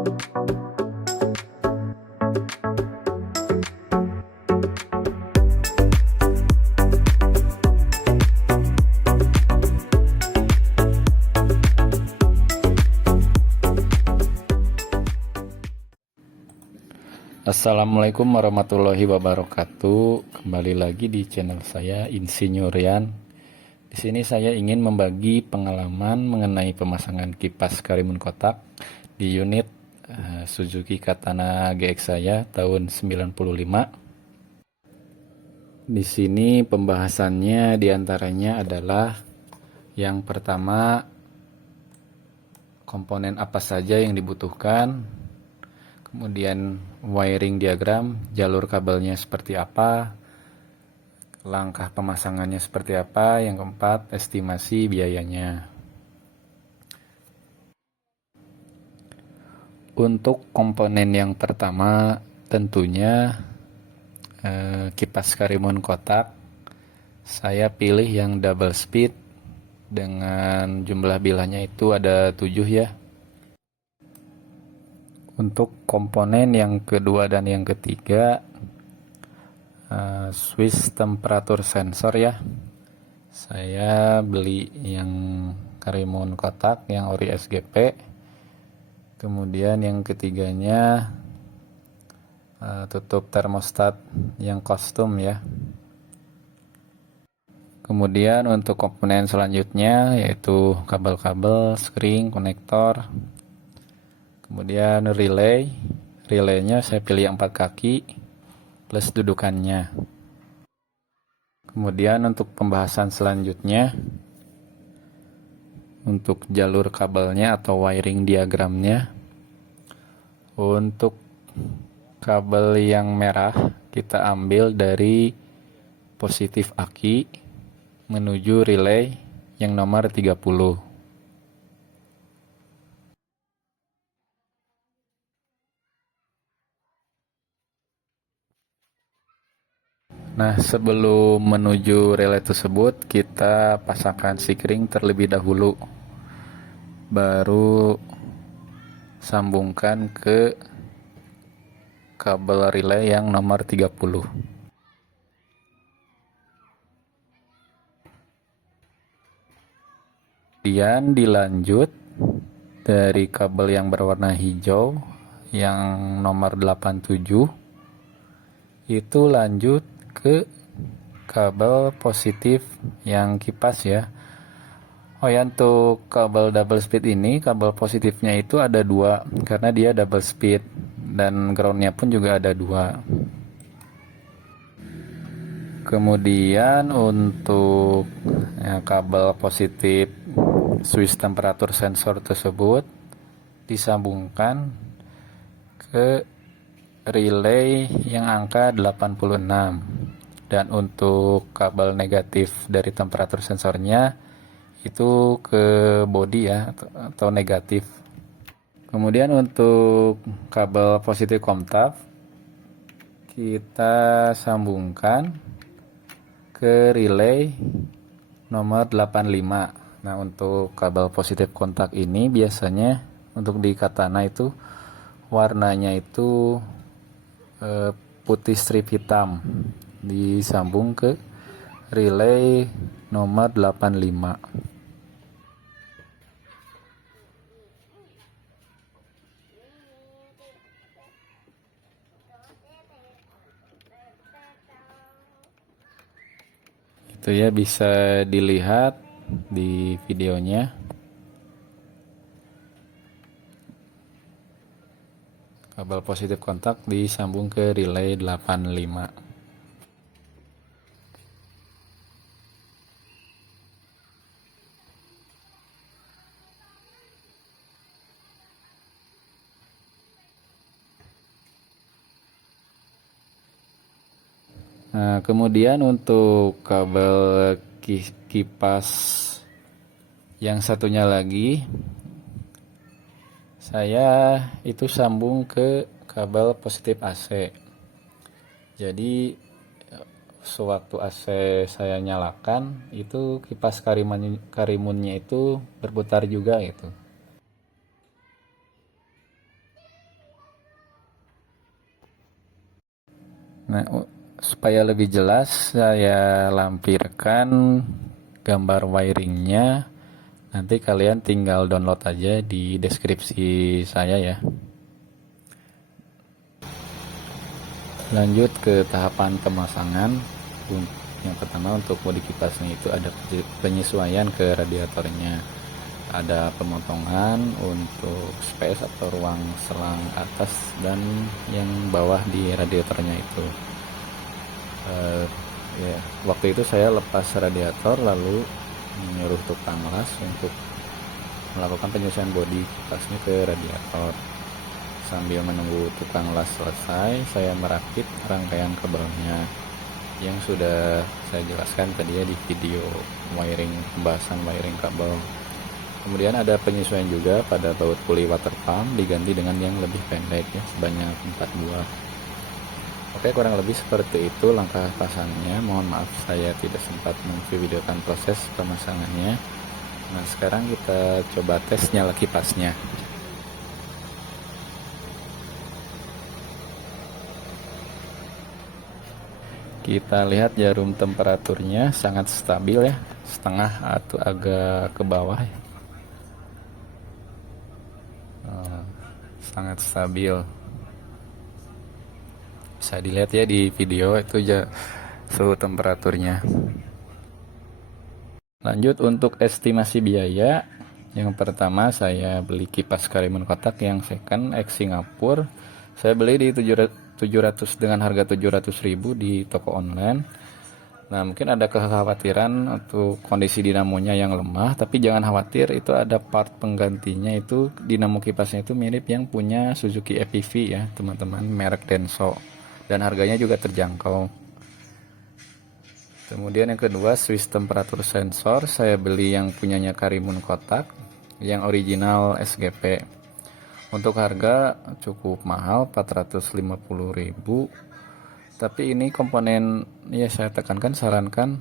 Assalamualaikum warahmatullahi wabarakatuh. Kembali lagi di channel saya Insinyur Rian. Di sini saya ingin membagi pengalaman mengenai pemasangan kipas Karimun kotak di unit Suzuki Katana GX saya tahun 95. Di sini pembahasannya diantaranya adalah yang pertama, komponen apa saja yang dibutuhkan. Kemudian wiring diagram, jalur kabelnya seperti apa, langkah pemasangannya seperti apa. Yang keempat, estimasi biayanya. Untuk komponen yang pertama tentunya kipas Karimun kotak. Saya pilih yang double speed dengan jumlah bilahnya itu ada 7 ya. Untuk komponen yang kedua dan yang ketiga, switch temperatur sensor ya. Saya beli yang Karimun kotak yang ori SGP. Kemudian yang ketiganya tutup termostat yang custom ya. Kemudian untuk komponen selanjutnya yaitu kabel-kabel, spring, konektor. Kemudian relaynya saya pilih 4 kaki plus dudukannya. Kemudian untuk pembahasan selanjutnya, untuk jalur kabelnya atau wiring diagramnya, untuk kabel yang merah kita ambil dari positif aki menuju relay yang nomor 30. Nah, sebelum menuju relay tersebut, kita pasangkan sikring terlebih dahulu. Baru sambungkan ke kabel relay yang nomor 30. Kemudian dilanjut dari kabel yang berwarna hijau yang nomor 87, itu lanjut ke kabel positif yang kipas ya. Oh ya, untuk kabel double speed ini kabel positifnya itu ada 2 karena dia double speed, dan groundnya pun juga ada 2. Kemudian untuk kabel positif switch temperatur sensor tersebut disambungkan ke relay yang angka 86, dan untuk kabel negatif dari temperatur sensornya itu ke body ya, atau negatif. Kemudian untuk kabel positif kontak kita sambungkan ke relay nomor 85. Nah, untuk kabel positif kontak ini biasanya untuk di Katana itu warnanya itu putih strip hitam, disambung ke relay nomor 85. Itu ya, bisa dilihat di videonya. Kabel positif kontak disambung ke relay 85. Nah, kemudian untuk kabel kipas yang satunya lagi, saya itu sambung ke kabel positif AC. Jadi sewaktu AC saya nyalakan, itu kipas Karimunnya itu berputar juga itu. Nah, supaya lebih jelas saya lampirkan gambar wiringnya. Nanti kalian tinggal download aja di deskripsi saya ya. Lanjut ke tahapan pemasangan. Yang pertama untuk bodi kipasnya itu ada penyesuaian ke radiatornya. Ada pemotongan untuk space atau ruang selang atas dan yang bawah di radiatornya itu. Ya, waktu itu saya lepas radiator lalu menyuruh tukang las untuk melakukan penyesuaian bodi kipasnya ke radiator. Sambil menunggu tukang las selesai, saya merakit rangkaian kabelnya yang sudah saya jelaskan tadi ya di video wiring, pembahasan wiring kabel. Kemudian ada penyesuaian juga pada baut puli water pump, diganti dengan yang lebih pendek ya, sebanyak 4 buah. Oke, kurang lebih seperti itu langkah pasangnya. Mohon maaf saya tidak sempat memvideokan proses pemasangannya. Nah, sekarang kita coba tes nyala kipasnya. Kita lihat jarum temperaturnya sangat stabil ya, setengah atau agak ke bawah ya. Sangat stabil, bisa dilihat ya di video itu suhu temperaturnya. Lanjut untuk estimasi biaya. Yang pertama saya beli kipas Karimun kotak yang second ex Singapura. Saya beli di 700 dengan harga 700.000 di toko online. Nah, mungkin ada kekhawatiran untuk kondisi dinamonya yang lemah, tapi jangan khawatir, itu ada part penggantinya. Itu dinamo kipasnya itu mirip yang punya Suzuki EPV ya teman-teman, merek Denso, dan harganya juga terjangkau. Kemudian yang kedua, switch temperatur sensor saya beli yang punyanya Karimun kotak yang original SGP. Untuk harga cukup mahal, 450.000. Tapi ini komponen, ya saya tekankan, sarankan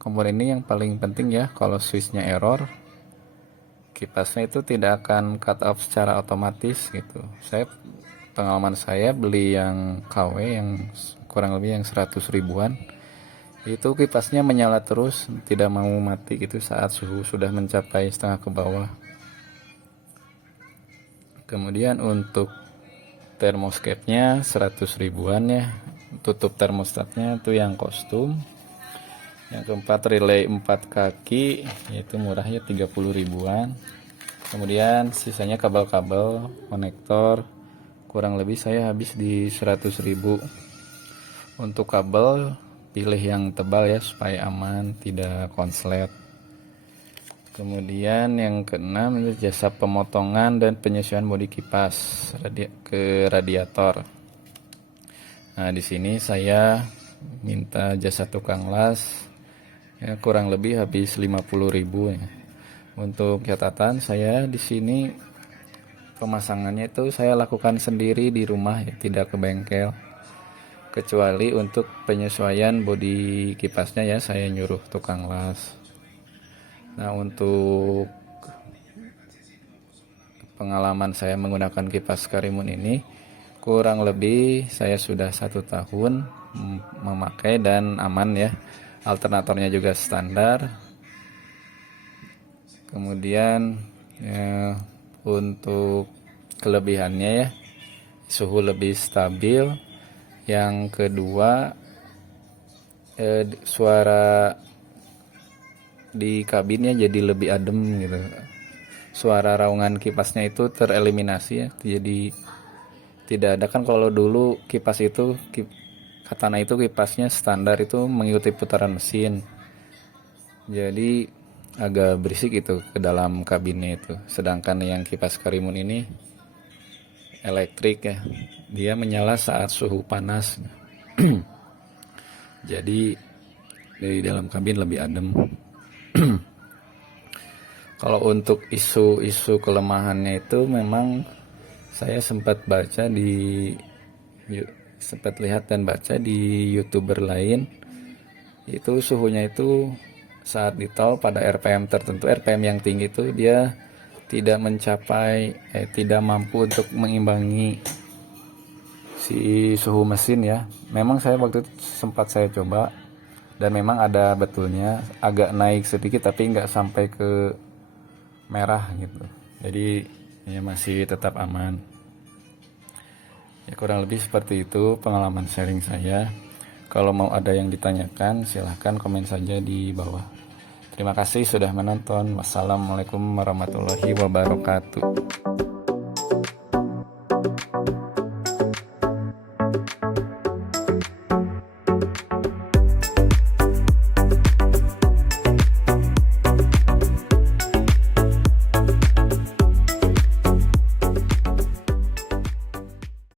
komponen ini yang paling penting ya. Kalau switchnya error, kipasnya itu tidak akan cut off secara otomatis gitu. Pengalaman saya beli yang KW yang kurang lebih yang 100 ribuan, itu kipasnya menyala terus, tidak mau mati gitu saat suhu sudah mencapai setengah ke bawah. Kemudian untuk termostatnya 100 ribuan ya, tutup termostatnya itu yang kostum. Yang keempat, relay 4 kaki, yaitu murahnya 30 ribuan. Kemudian sisanya kabel-kabel konektor, kurang lebih saya habis di 100.000. Untuk kabel pilih yang tebal ya supaya aman, tidak konslet. Kemudian yang keenam itu jasa pemotongan dan penyesuaian bodi kipas ke radiator. Nah, di sini saya minta jasa tukang las ya, kurang lebih habis 50.000 ya. Untuk catatan, saya di sini pemasangannya itu saya lakukan sendiri di rumah ya, tidak ke bengkel. Kecuali untuk penyesuaian bodi kipasnya ya, saya nyuruh tukang las. Nah, untuk pengalaman saya menggunakan kipas Karimun ini, kurang lebih saya sudah 1 tahun memakai dan aman ya. Alternatornya juga standar. Kemudian ya, untuk kelebihannya ya, suhu lebih stabil. Yang kedua, suara di kabinnya jadi lebih adem gitu. Suara raungan kipasnya itu tereliminasi ya, jadi tidak ada. Kan kalau dulu kipas itu katana itu kipasnya standar itu mengikuti putaran mesin, jadi agak berisik itu ke dalam kabinnya itu. Sedangkan yang kipas Karimun ini elektrik ya, dia menyala saat suhu panas. Jadi di dalam kabin lebih adem. Kalau untuk isu-isu kelemahannya itu memang saya sempat lihat dan baca di YouTuber lain, itu suhunya itu saat di tol pada RPM tertentu, RPM yang tinggi itu dia tidak mampu untuk mengimbangi si suhu mesin ya. Memang saya waktu itu sempat saya coba dan memang ada betulnya agak naik sedikit tapi nggak sampai ke merah gitu. Jadi ya masih tetap aman. Ya kurang lebih seperti itu pengalaman sharing saya. Kalau mau ada yang ditanyakan silahkan komen saja di bawah. Terima kasih sudah menonton. Wassalamualaikum warahmatullahi wabarakatuh.